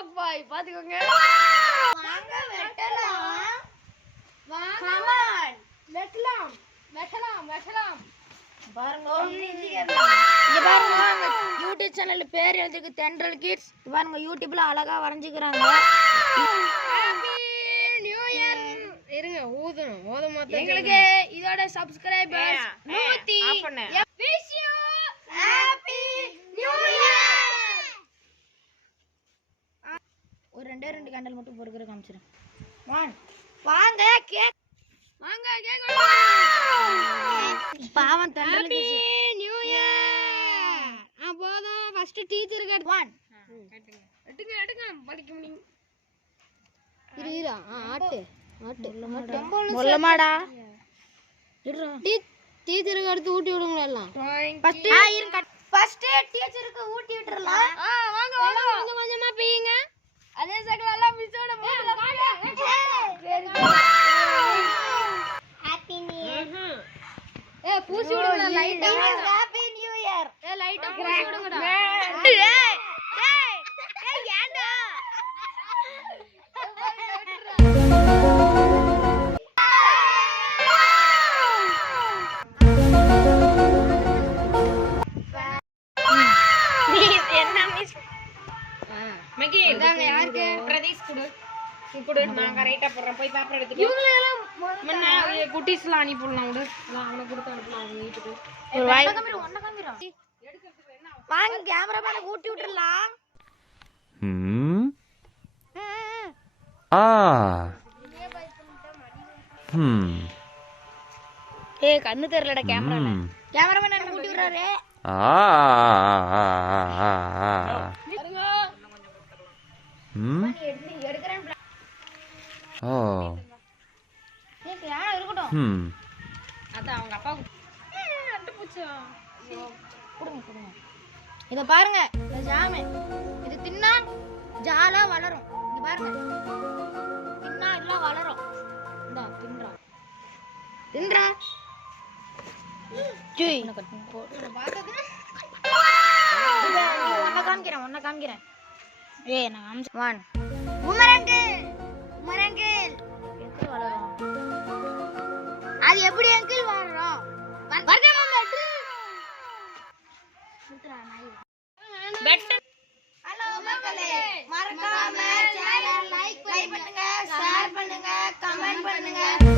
Talk பாய் பாத்துக்கோங்க. வாங்க வெட்டலாம். வாங்க வெட்டலாம் வெட்டலாம் வெட்டலாம். பாருங்க இங்க பாருங்க யூடியூப் சேனல் பேர் எழுதிருக்கு தென்றல் கிட்ஸ். பாருங்க யூடியூப்ல அழகா வரைஞ்சிக்கிறாங்க. Happy new year. இருங்க ஊதணும் எங்களுக்கு இதோட subscribers 100 wish you happy new year. ஒரு ரெண்டு கேண்டல் மட்டும் பொறுக்கிற காமிச்சிரேன். வாங்க கேக் பாவம் தென்றல் நியூ இயர். போதும் ஃபர்ஸ்ட் டீச்சர் கட் 1 எடுங்க படிக்க முடியும். இரு ஆட்டு முள்ளமாடா டீச்சருக்கு அடுத்து ஊட்டி விடுங்களா எல்லாம். ஃபர்ஸ்ட் டீச்சருக்கு ஊட்டி விட்டுறலாம். வாங்க வாங்க கொஞ்சம் கொஞ்சமா பீங்க. அதே சகல எல்லாம் மிஸ்ஸோட மூஞ்சில ஹேப்பி நியூ இயர். பூசி விடுங்க லைட்டா. Happy new year. லைட்டா பூசி விடுங்கடா. ஏன்டா யாருக்கு பிரதீஷ் குடு நான் கரெக்ட்டா போறேன். போய் பேப்பர் எடுத்துட்டு முன்ன குட்டீஸ்லாம் அனுப்பி விடலாம். விடு அவனை கொடுத்து அனுப்பலாம் அவங்க வீட்டுக்கு. ஒரு வாய் ஒண்ண காமிரா எடுக்கிறதுக்கு என்ன வாங்க கேமராமேன் ஊட்டி விட்டுறலாம். ஏய் கண்ணு தெரியலடா கேமராமேன். கேமராமேன் என்ன ஊட்டி விடுறாரு. இத பாருங்க இந்த ஜாமு இது தின்னா ஜாலா வளரும். இங்க பாருங்க தின்னா இதெல்லாம் வளரும். இந்தா தின்றா ஜெய் ஒன்ன காமிக்கிறேன். ஏய் நான் 1 உமரங்கில் எப்படி வளரும்? அது எப்படி அங்கிள் வளரும்? ஹலோ மக்களே, மறக்காம சேனலை லைக் பண்ணுங்க, ஷேர் பண்ணுங்க, கமெண்ட் பண்ணுங்க.